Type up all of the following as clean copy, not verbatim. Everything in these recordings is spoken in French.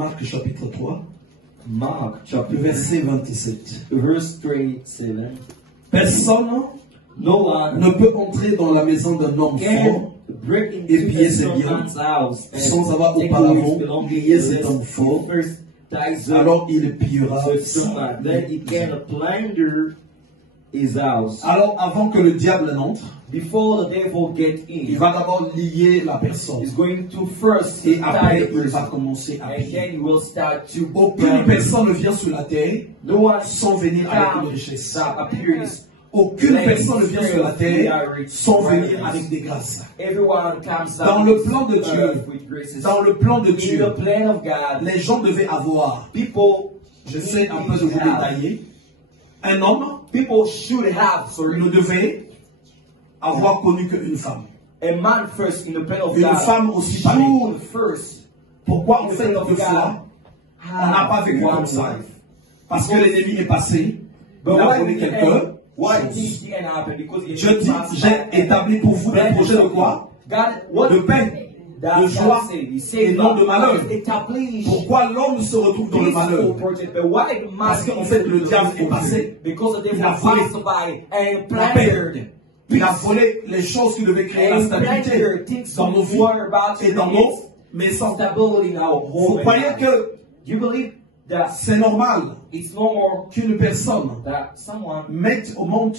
Marc chapitre 3, Mark chapter verset 27. verse 37. Personne No one ne peut entrer dans la maison d'un homme can fort break et into piller ses biens someone's house sans avoir take away his auparavant belongings pillé cet unless homme he fort. first ties up Alors il pillera with someone. Then he can plunder his house. Alors avant que le diable n'entre, Before the devil get il in, va d'abord lier la personne he's going to first et tie après the il va person, commencer à and piller. then he will start to Aucune plunder. personne ne vient sur la terre No one sans venir avec une richesse. that appears. Aucune personne ne vient sur la terre sans venir avec des grâces. Everyone comes Dans out le plan de with Dieu, graces. dans le plan de In Dieu, the plan of God, les gens devaient avoir, people j'essaie un peu de vous have, détailler, un homme people should have, sorry, ne devait avoir connu qu'une femme. a man first in the plan of Une God. femme aussi pareille. Should first Pourquoi in en the fait plan of deux God fois on n'a pas vécu have comme one ça? wife. Parce que l'ennemi est passé, But il a why volé did quelqu'un. this end happen? Because it Je dis, j'ai établi pour vous un projet de quoi? God, what De paix, that de joie God said, He et said non de God malheur. established Pourquoi l'homme se retrouve dans le malheur? project, but why the man Parce qu'en fait, le diable est passé. because the devil Il a volé passed by and la paix. plundered. Il a volé les choses qui devaient créer la And stabilité plundered things dans nos we vies were about to et dans create nos maisons. stability in our home. Vous croyez que You believe that c'est normal it's no more qu'une personne that someone mette au monde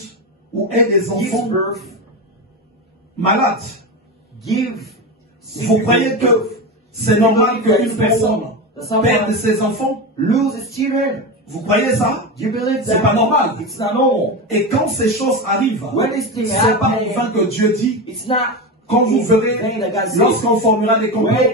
ou ait des gives enfants birth, malades? give Vous croyez que c'est normal qu'une personne perde ses enfants? lose his children? Vous croyez ça? You believe C'est that? pas normal. It's not normal. Et quand ces choses arrivent, When this thing c'est pas happens, enfin que Dieu dit, it's not quand vous verrez, vain that God says. lorsqu'on formera des complots, When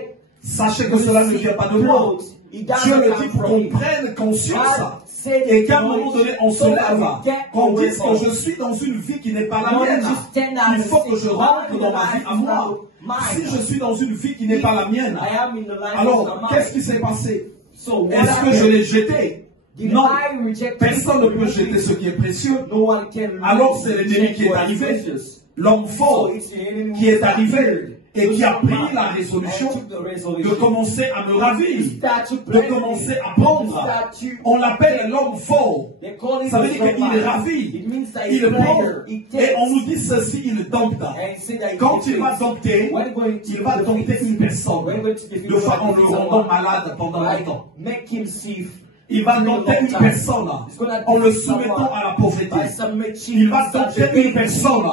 sachez que cela ne vient pas de moi. It Dieu doesn't le come dit pour from qu'on him. prenne conscience God said et it qu'à un to moment us donné on se so that lève, we get qu'on away dise from que je suis dans une vie qui n'est pas la No, mienne. you stand out Il and faut que say, je rentre dans ma vie à moi. mine. Si je suis dans une vie qui n'est pas la mienne, I am in the line alors of qu'est-ce qui s'est passé? So what Est-ce que je l'ai jeté? Did Non. I reject Personne ne peut it? jeter ce qui est précieux. No one can Alors c'est l'ennemi qui est what is arrivé, precious. l'homme fort So it's the enemy qui est who arrivé et qui a pris la and résolution took the de resolution. commencer à me ravir, Start to de pray. commencer à prendre. Start to- On l'appelle l'homme fort. They call him Ça veut a dire qu'il strong est man. ravi, It means that il he's prend, pleasure. He et takes. on nous dit ceci, il dompte. And say that he Quand il takes. va dompter, When going to il va dompter une personne, When going to defeat de fois en le someone, rendant malade pendant like, longtemps. make him see. Il va dompter une personne en le soumettant à la pauvreté. Il va dompter une personne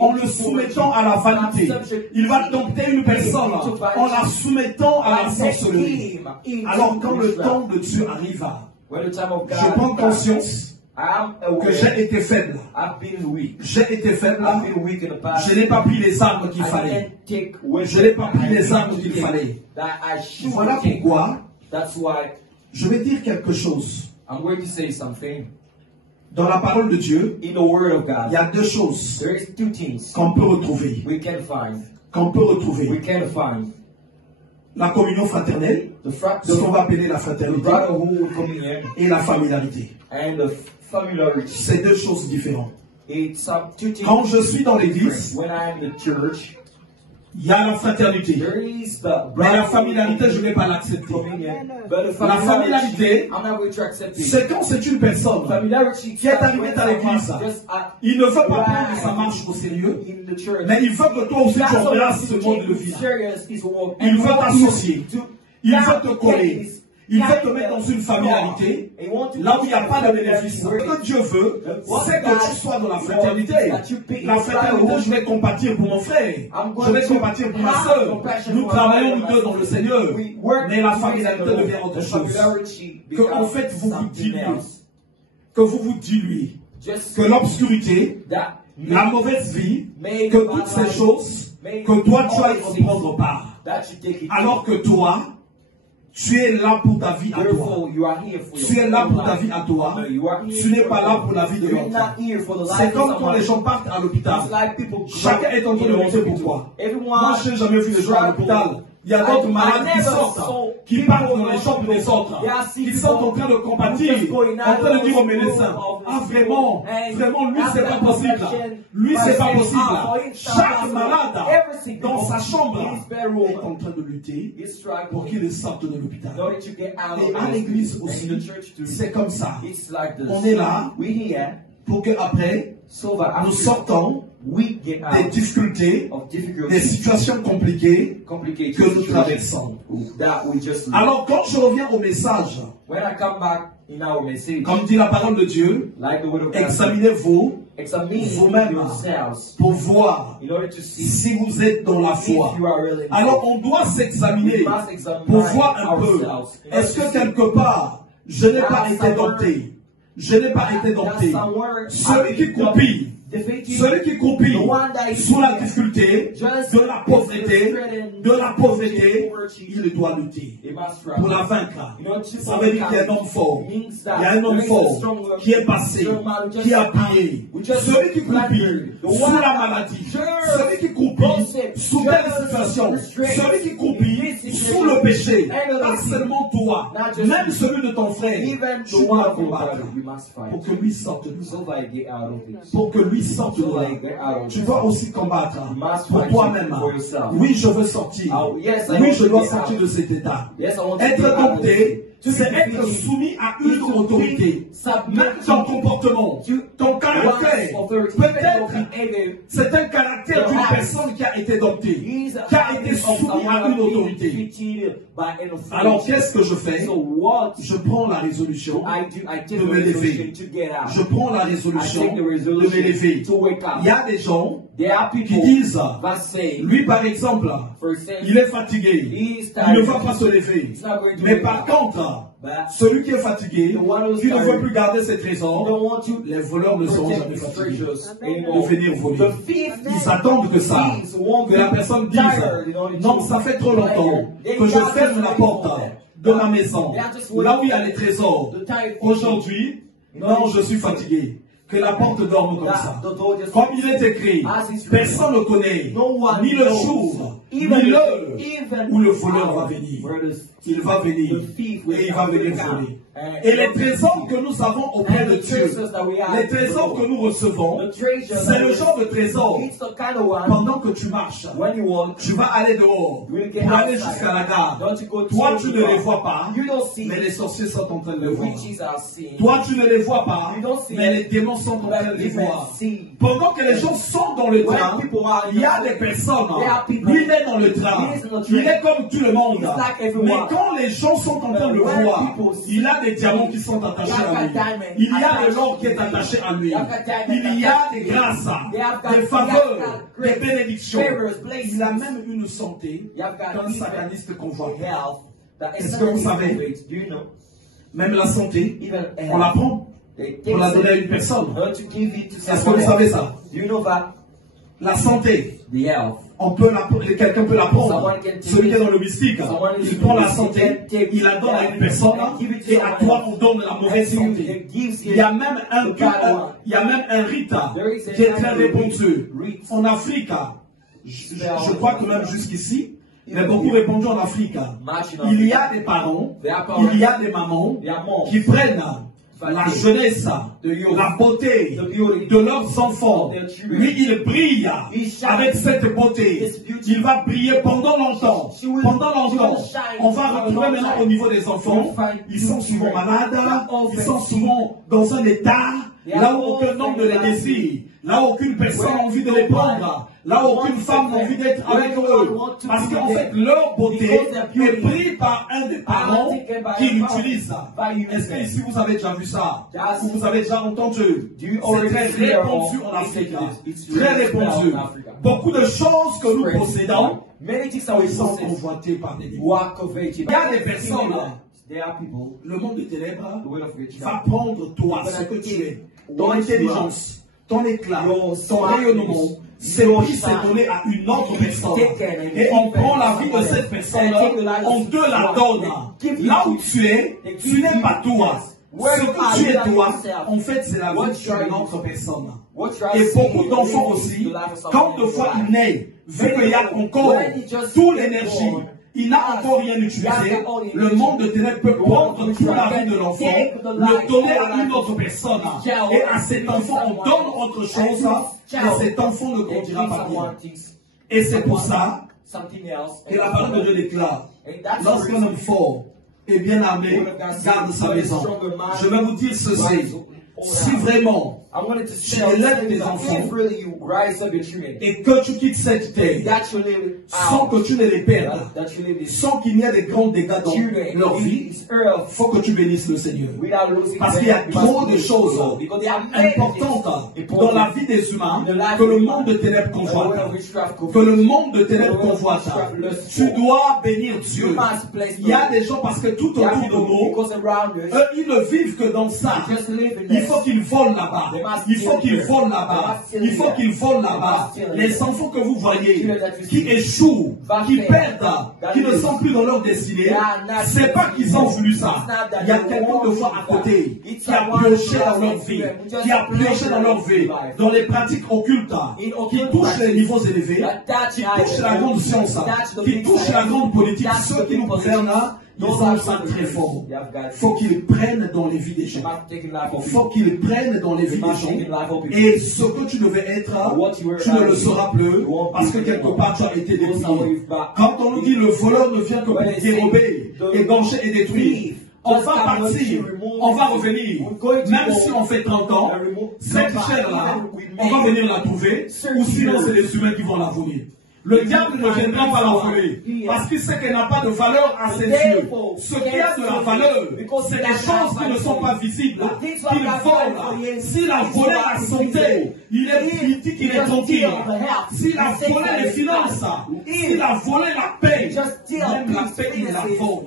en le soumettant à la vanité. Il va dompter une personne en la soumettant à la sorcellerie. Alors quand le temps de Dieu arriva, je prends conscience que j'ai été faible. J'ai été faible. Je n'ai pas pris les armes qu'il fallait. Je n'ai pas pris les armes qu'il fallait. Voilà pourquoi je vais dire quelque chose. I'm going to say something. Dans la parole de Dieu, In the Word of God, il y a deux choses there is two things qu'on peut retrouver. we can find. We can find La communion fraternelle, the ce qu'on va appeler la fraternité, brotherhood communion et la familiarité. and the familiarity. C'est deux choses différentes. It's two things. Quand je suis dans l'église, When I'm in the church, il y a la fraternité. there is the Mais la familiarité, je ne vais pas l'accepter. communion. But the La familiarité, I'm not going to accept it. c'est quand c'est une personne Familiarity qui est arrivée à l'église. just Il ne veut pas prendre sa marche au sérieux, in the church. mais il veut que toi aussi tu That's embrasses ce what mode de is vie. serious is work. Il veut t'associer. To- Il that veut te coller. is- Il veut te mettre dans une familiarité, là où il n'y a pas de bénéfice. Ce que Dieu veut, c'est que tu sois dans la fraternité. La fraternité, je vais compatir pour mon frère. Je vais compatir pour ma soeur. Nous travaillons nous deux dans le Seigneur. Mais la familiarité devient autre chose. Que en fait, vous vous diluez. Que vous vous diluez. Que l'obscurité, la mauvaise vie, que toutes ces choses, que toi tu ailles en prendre part. Alors que toi, tu es là pour ta vie à toi. Tu es là pour ta vie à toi. Tu n'es pas là pour la vie de l'autre. C'est comme quand les gens partent à l'hôpital. Chacun est en train de montrer pourquoi. Moi, je n'ai jamais vu les gens à l'hôpital Il y a d'autres malades qui sortent, qui partent dans les chambres des autres, qui sont en train de compatir, en train de dire aux médecins, ah vraiment, lui c'est pas possible, lui c'est pas possible. Chaque malade dans sa chambre est en train de lutter pour qu'il sorte de l'hôpital. Et à l'église aussi, c'est comme ça. On est là pour qu'après, nous sortons des difficultés, des situations compliquées que nous traversons. Alors quand je reviens au message, comme dit la parole de Dieu, examinez-vous vous-même pour voir si vous êtes dans la foi. Alors on doit s'examiner pour voir un peu, est-ce que quelque part je n'ai pas été dompté? Je n'ai pas été dompté. Celui qui copie sous la difficulté, de la pauvreté, il doit lutter pour la vaincre. Ça veut dire qu'il y a un homme fort. Il y a un homme fort qui est passé, qui a pillé. Celui qui copie sous la maladie, celui qui copie sous telle situation, celui qui copie sous le péché, pas seulement toi, même celui de ton frère, tu dois combattre pour que lui sorte de ça. Pour que lui sorte de là. Tu dois aussi combattre pour toi-même. Oui, je veux sortir. Oui, je dois sortir de cet état. Être dompté, c'est être soumis à une autorité. Même ton comportement, ton caractère, peut-être c'est un caractère d'une personne qui a été domptée, qui a été soumis à une autorité. Alors qu'est-ce que je fais? Je prends la résolution de me lever. Je prends la résolution de me lever. Il y a des gens qui disent, lui par exemple, il est fatigué, il ne va pas se lever. Mais par contre, celui qui est fatigué, qui ne veut plus garder ses trésors, les voleurs ne seront jamais fatigués de venir voler. Ils attendent que ça, que la personne dise, non, ça fait trop longtemps que je ferme la porte de ma maison, là où il y a les trésors. Aujourd'hui, non, je suis fatigué. Que la porte dorme comme ça. Comme il est écrit, personne ne connaît ni le jour, ni l'heure où le voleur va venir. Il va venir et il va venir voler. Et les trésors que nous avons auprès de Dieu, les trésors que nous recevons, c'est le genre de trésor. Pendant que tu marches, tu vas aller dehors pour aller jusqu'à la gare. Toi, tu ne les vois pas, mais les sorciers sont en train de les voir. Toi, tu ne les vois pas, mais les démons sont en train de les voir. Pendant que les gens sont dans le train, il y a des personnes. Lui, il est dans le train. Il est comme tout le monde. Mais quand les gens sont en train de le voir, il a des diamants qui sont attachés à lui. Il y a de l'or qui est attaché à lui. Il y a des grâces, des faveurs, des bénédictions. Il a même une santé qu'un sataniste convoite. Est-ce que vous savez? Même la santé, on la prend pour la donner à une personne. Est-ce que vous savez ça? La santé, quelqu'un peut la prendre. Celui qui est dans le mystique, il prend la santé, il la donne à une personne, et à toi on donne la mauvaise santé. Il y a même un rite qui est très répandu en Afrique. Je crois que même jusqu'ici, il est beaucoup répandu en Afrique. Il y a des parents, il y a des mamans qui prennent la jeunesse, la beauté de leurs enfants. Lui, il brille avec cette beauté. Il va briller pendant longtemps. Pendant longtemps. On va retrouver maintenant au niveau des enfants. Ils sont souvent malades. Ils sont souvent dans un état là où aucun homme ne les désire. Là où aucune personne n'a envie de les prendre. Là où aucune femme n'a envie d'être avec eux. Parce qu'en fait, leur beauté est prise par un des parents qui l'utilise. Est-ce que ici vous avez déjà vu ça? Ou vous avez déjà entendu? C'est très répandu en Afrique. Très répandu. Beaucoup de choses que nous possédons sont convoitées par des démons. Il y a des personnes, le monde des ténèbres va prendre toi, ce que tu es, ton intelligence, ton éclat, ton rayonnement. C'est pris, c'est donné à une autre personne. Et on prend la vie de cette personne, on te la donne. Là où tu n'es pas toi. Ce que tu es toi, en fait, c'est la vie d'une autre personne. Et beaucoup d'enfants aussi, quand de fois il naît, vu qu'il y a encore toute l'énergie il n'a encore rien utilisé. Le monde de ténèbres peut prendre toute la vie de l'enfant, le donner à une autre personne. Et à cet enfant, on donne autre chose. Et cet enfant ne grandira pas bien. Et c'est pour ça que la parole de Dieu déclare, lorsqu'un homme fort et bien armé garde sa maison. Je vais vous dire ceci. Si vraiment tu élèves tes enfants et que tu quittes cette terre sans que tu ne les perdes, sans qu'il y ait des grands dégâts dans leur vie, il faut que tu bénisses le Seigneur. Parce qu'il y a trop de choses importantes dans la vie des humains que le monde de ténèbres convoite. Que le monde de ténèbres convoite. Tu dois bénir Dieu. Il y a des gens, parce que tout autour de nous, eux, ils ne vivent que dans ça. Il faut qu'ils volent là-bas. Il faut qu'ils volent là-bas. Il faut qu'ils volent là-bas. Les enfants que vous voyez, qui échouent, qui perdent, qui ne sont plus dans leur destinée, c'est pas qu'ils ont voulu ça. Il y a quelqu'un de foi à côté qui a pioché dans leur vie, qui a pioché dans leur vie, dans les pratiques occultes, qui touchent les niveaux élevés, qui touchent la grande science, qui touchent la grande politique. Ceux qui nous gouvernent, ils ont ça très fort. Il faut qu'ils prennent dans les vies des gens. Il faut qu'ils prennent dans les vies des gens. Et ce que tu devais être, tu ne le seras plus parce que quelque part tu as été détruit. Quand on nous dit le voleur ne vient que pour dérober, égorger et détruire, on va partir, on va revenir. Même si on fait 30 ans, cette chair-là, on va venir la trouver, ou sinon c'est les humains qui vont la voler. Le diable ne viendra pas la voler parce qu'il sait qu'elle n'a pas de valeur à ses yeux. Ce qui a de la valeur, c'est les choses qui ne sont pas visibles, qu'il vole. S'il a volé la santé, il dit qu'il est tranquille. S'il a volé les finances, s'il a volé la paix, même la paix, il la vole.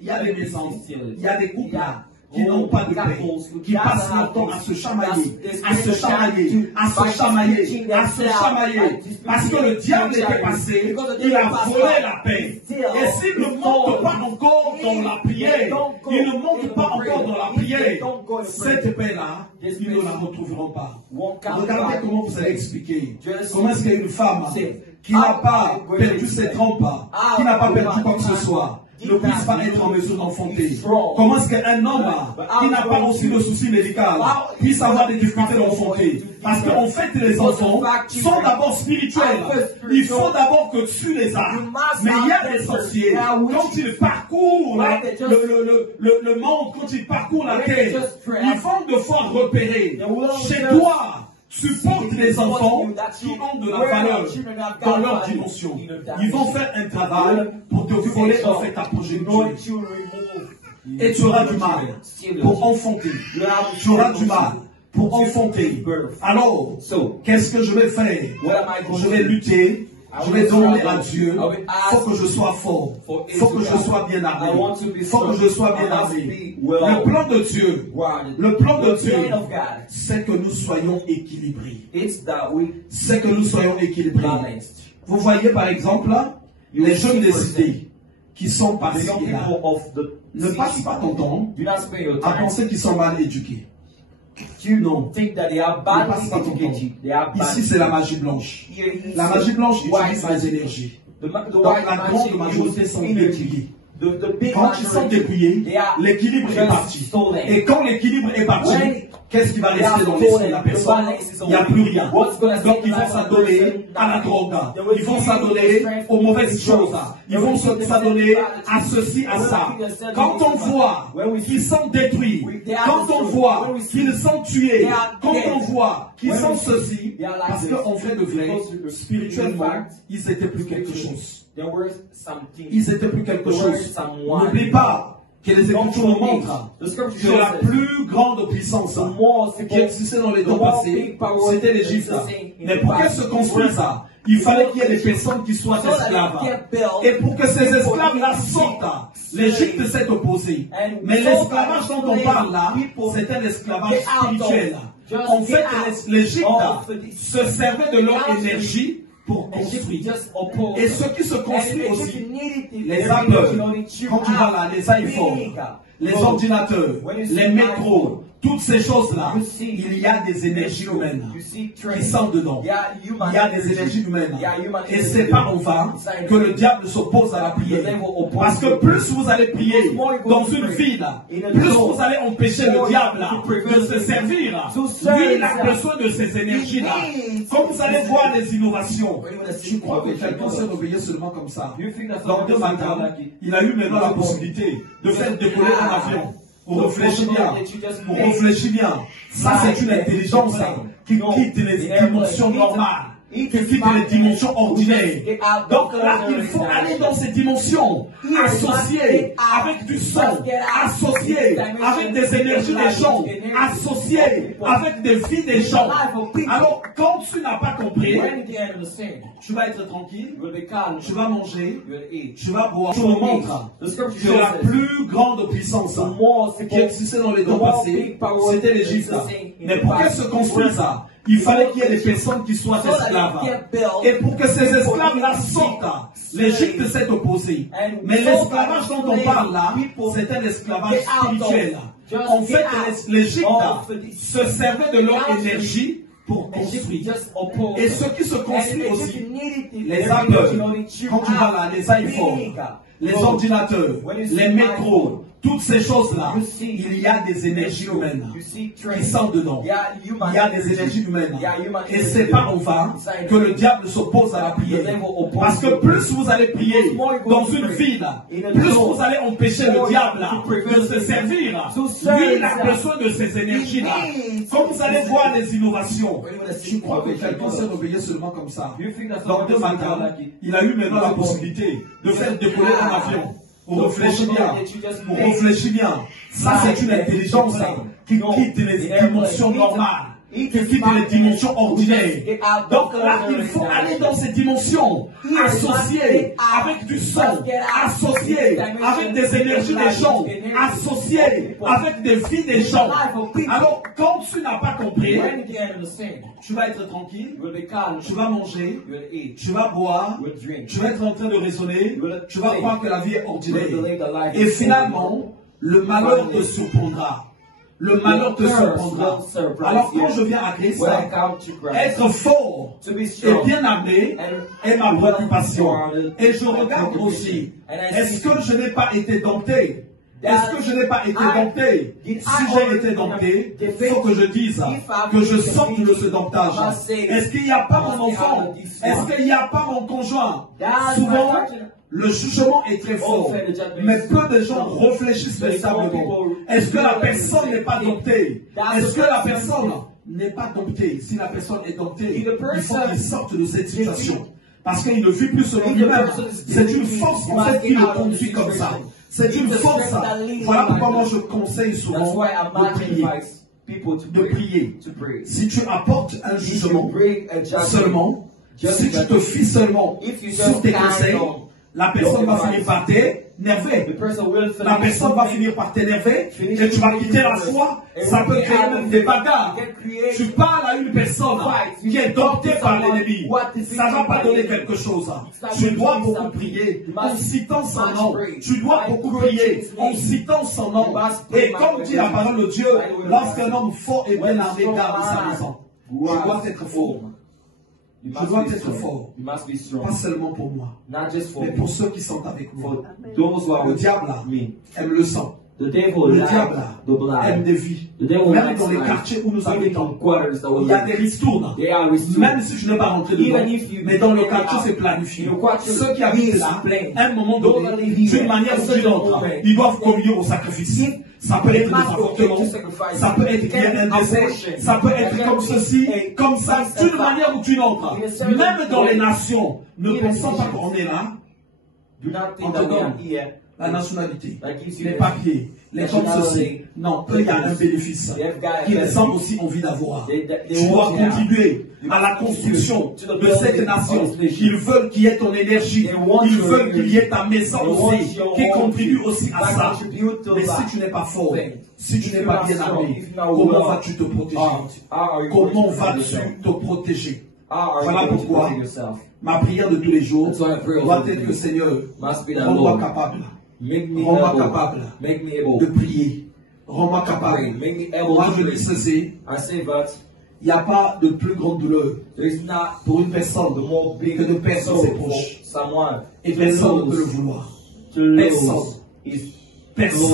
Il y a des maisons, il y a des couples là qui n'ont pas de paix, qui passent leur temps à se chamailler, à se chamailler, à se chamailler, à se chamailler, parce que le diable était passé, il a volé la paix. Et s'il ne monte pas encore dans la prière, il ne monte pas encore dans la prière, cette paix-là, ils ne la retrouveront pas. Regardez comment vous allez expliquer. Comment est-ce qu'il y a une femme qui n'a pas perdu ses trompes, qui n'a pas perdu quoi que ce soit, ne puisse pas être en mesure d'enfanter. Comment est-ce qu'un homme qui n'a pas aussi de soucis médicaux puisse avoir des difficultés d'enfanter? Parce qu'en fait, les enfants sont d'abord spirituels. Il faut d'abord que tu les as. Mais il y a des sorciers, quand ils parcourent le monde, quand ils parcourent la terre, ils vont devoir repérer. Chez toi, tu portes des enfants qui ont de la valeur dans leur dimension. Ils vont faire un travail pour te voler en fait ta progéniture. Et tu auras du mal pour enfanter. Tu auras du mal pour enfanter. Alors, qu'est-ce que je vais faire? Je vais lutter. Je vais demander à Dieu, il faut que je sois fort, il faut que je sois bien armé, il faut que je sois bien armé. Le plan de Dieu, c'est que nous soyons équilibrés. C'est que nous soyons équilibrés. Vous voyez par exemple, les jeunes des cités qui sont passés là, ne passe pas ton temps à penser qu'ils sont mal éduqués. Non. Ici, c'est la magie blanche. La magie blanche utilise les énergies. Donc, la grande majorité sont dépouillés. Quand ils sont dépouillés, l'équilibre est parti. Et quand l'équilibre est parti, qu'est-ce qui va rester dans l'esprit de la personne? Il n'y a plus rien. Donc, ils vont s'adonner à la drogue. Ils vont s'adonner aux mauvaises choses. Ils vont s'adonner à ceci, à ça. Quand on voit qu'ils sont détruits, quand on voit qu'ils sont tués, quand on voit qu'ils sont ceci, parce qu'en fait de vrai, spirituellement, ils n'étaient plus quelque chose. Ils étaient plus quelque chose. N'oublie pas que les Écritures nous montrent que la plus grande puissance qui existait dans les temps passés, c'était l'Égypte. Mais pour qu'elle se construise, il fallait qu'il y ait des personnes qui soient esclaves. Et pour que ces esclaves-là sortent, l'Égypte s'est opposée. Mais l'esclavage dont on parle là, c'était l'esclavage spirituel. En fait, l'Égypte se servait de leur énergie pour construire. Et ce qui se construit aussi, les arbres, quand tu vas là, les arbres forts, les ordinateurs, les métros, toutes ces choses-là, il y a des énergies humaines qui sont dedans. Il y a des énergies humaines. Et c'est pas en vain que le diable s'oppose à la prière. Parce que plus vous allez prier dans une ville, plus vous allez empêcher le diable de se servir. Lui, il a besoin de ces énergies-là. Comme vous allez voir les innovations, je crois que quelqu'un s'est réveillé seulement comme ça. Dans 2 matins, il a eu maintenant la possibilité de faire décoller un avion. On réfléchit bien. On réfléchit bien. Ça, c'est une intelligence qui quitte les dimensions normales, qui quitte les dimensions ordinaires. Donc là, il faut aller dans ces dimensions, associées avec du son, associées avec des énergies des gens, associées avec des vies des gens. Alors, quand tu n'as pas compris, tu vas être tranquille, tu vas manger, tu vas boire. Je vous montre que la plus grande puissance qui existait dans les temps passés, c'était l'Égypte. Mais pour qu'elle se construise, il fallait qu'il y ait des personnes qui soient esclaves. Et pour que ces esclaves-là sortent, l'Égypte s'est opposée. Mais l'esclavage dont on parle là, c'était l'esclavage spirituel. En fait, l'Égypte se servait de leur énergie pour construire. Et ce qui se construit aussi, les Apple, quand tu vas là, les iPhones, les ordinateurs, les métros, toutes ces choses-là, il y a des énergies humaines qui sont dedans. Il y a des énergies humaines. Et c'est pas en vain que le diable s'oppose à la prière. Parce que plus vous allez prier dans une ville, plus vous allez empêcher le diable de se servir. Lui, il a besoin de ces énergies-là. Comme vous allez voir les innovations, je crois que quelqu'un s'est réveillé seulement comme ça. Dans 2 matins, il a eu maintenant la possibilité de faire décoller un avion. On réfléchit bien. On réfléchit bien. Ça, c'est une intelligence qui quitte les dimensions normales, qui quitte les dimensions ordinaires. Donc là, il faut aller dans ces dimensions, associées avec du son, associées avec des énergies des gens, associées avec des vies des gens. Alors, quand tu n'as pas compris, tu vas être tranquille, tu vas manger, tu vas boire, tu vas être en train de raisonner, tu vas croire que la vie est ordinaire. Et finalement, le malheur te surprendra. Le malheur te surprendra. Alors quand je viens à Christ, être fort et bien amené est ma préoccupation. Et je regarde aussi, est-ce que je n'ai pas été dompté? Est-ce que je n'ai pas été dompté? Si j'ai été dompté, il faut que je dise que je sorte de ce domptage. Est-ce qu'il n'y a pas mon enfant? Est-ce qu'il n'y a pas mon conjoint? Souvent, le jugement est très fort, mais peu de gens réfléchissent véritablement. Est-ce que la personne n'est pas domptée? Est-ce que la personne n'est pas domptée? Si la personne est domptée, il faut qu'il sorte de cette situation. Parce qu'il ne vit plus selon lui-même. C'est une force en fait qui le conduit comme ça. C'est une force. Voilà pourquoi moi je conseille souvent de prier. De prier. Si tu apportes un jugement seulement, si tu te fies seulement sur tes conseils, la personne va finir par t'énerver. La personne va finir par t'énerver et tu vas quitter la foi. Ça peut créer même des bagarres. Tu parles à une personne qui est domptée par l'ennemi. Ça ne va pas donner quelque chose. Tu dois beaucoup prier en citant son nom. Tu dois beaucoup prier en citant son nom. Et comme dit la parole de Dieu, lorsqu'un homme fort et bien armé garde sa maison, tu dois être fort. Je dois être fort, pas seulement pour moi, mais pour ceux qui sont avec moi. Le diable aime le sang. Le diable aime des vies. Même dans les quartiers où nous habitons, il y a des ristournes. Même si je n'ai pas rentré dedans, mais dans le quartier c'est planifié. Ceux qui habitent là, à un moment donné, d'une manière ou d'une autre, ils doivent communier au sacrifice. Ça peut être des avortements, ça peut être qu'il y a un décès, ça peut être comme ceci, comme ça, d'une manière ou d'une autre. Même dans les nations, ne pensons pas qu'on est là. On te donne la nationalité, les papiers, les comme ceci. Non, il y a un bénéfice qui les semble aussi envie d'avoir. Tu dois contribuer à la construction de cette nation. Ils veulent qu'il y ait ton énergie. Ils veulent qu'il y ait ta maison aussi, qui contribue aussi à ça. Mais si tu n'es pas fort, si tu n'es pas bien armé, comment vas-tu te protéger? Comment vas-tu te protéger? Voilà pourquoi ma prière de tous les jours doit être que Seigneur, rends-moi capable Rends-moi capable de prier. Rends-moi capable. Moi, je dis ceci. Il n'y a pas de plus grande douleur pour une personne que de perdre ses proches. Et personne ne peut le vouloir. Personne.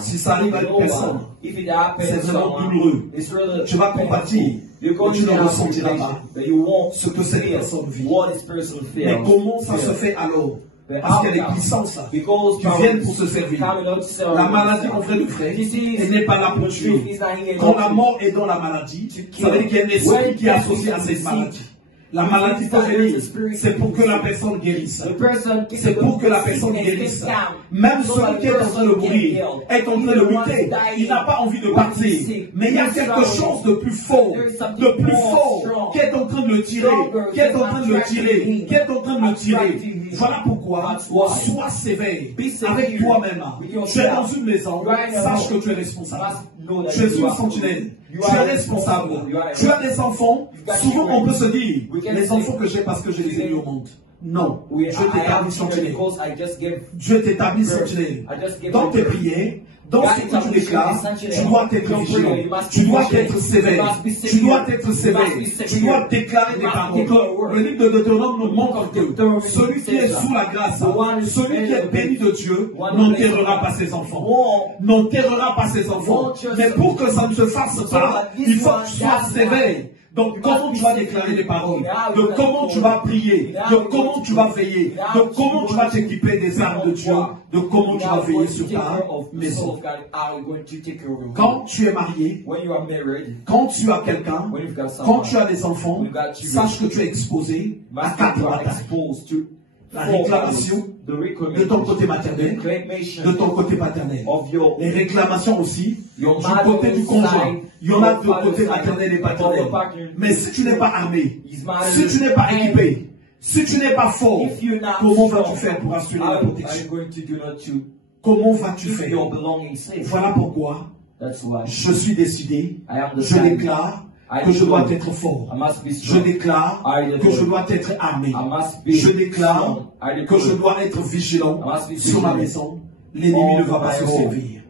Si ça arrive à une personne, c'est vraiment douloureux. Tu vas compatir, mais tu ne ressentiras pas ce que cette personne vit. Mais comment ça se fait alors? Parce qu'il y a des puissances qui viennent pour se servir. La maladie, mon frère de frère, elle n'est pas là pour tuer. Quand la mort est dans la maladie, ça veut dire qu'il y a un esprit qui est associé à cette maladie. La maladie peut venir, c'est pour que la personne guérisse. C'est pour que la personne guérisse. Même celui qui est en train de mourir, est en train de lutter, il n'a pas envie de partir. Mais il y a quelque chose de plus fort, qui est en train de le tirer, qui est en train de le tirer, qui est en train de le tirer. Voilà pourquoi, sois sévère avec toi-même. Tu es dans une maison, sache que tu es responsable. Tu es une sentinelle. Tu es responsable. Tu as des enfants. Souvent, on peut se dire, les enfants que j'ai parce que je les ai mis au monde. Non. Dieu t'établit sentinelle. Dieu t'établit sentinelle. Dans tes prières, dans ce que tu déclares, tu dois être vigilant. Tu dois être sévère. Tu dois être sévère. Tu dois déclarer des paroles. Le livre de Deutéronome nous montre que celui qui est sous la grâce, celui qui est béni de Dieu, n'enterrera pas ses enfants. N'enterrera pas ses enfants. Mais pour que ça ne se fasse pas, il faut que tu sois sévère. Donc, comment tu vas déclarer les paroles, de comment tu vas prier, de comment tu vas veiller, de comment tu vas t'équiper des armes de Dieu, de comment tu vas veiller sur ta maison. Quand tu es marié, quand tu as quelqu'un, quand tu as des enfants, sache que tu es exposé à 4 batailles. La réclamation de ton côté maternel, de ton côté paternel. Les réclamations aussi, du côté du conjoint. Il y en a de côté maternel et paternel. Mais si tu n'es pas armé, si tu n'es pas équipé, si tu n'es pas fort, comment vas-tu faire pour assurer la protection? Comment vas-tu faire? Voilà pourquoi je suis décidé, je déclare que je dois être fort. Je déclare que je dois être armé. Je déclare que je dois être vigilant sur ma maison. L'ennemi ne va pas se servir.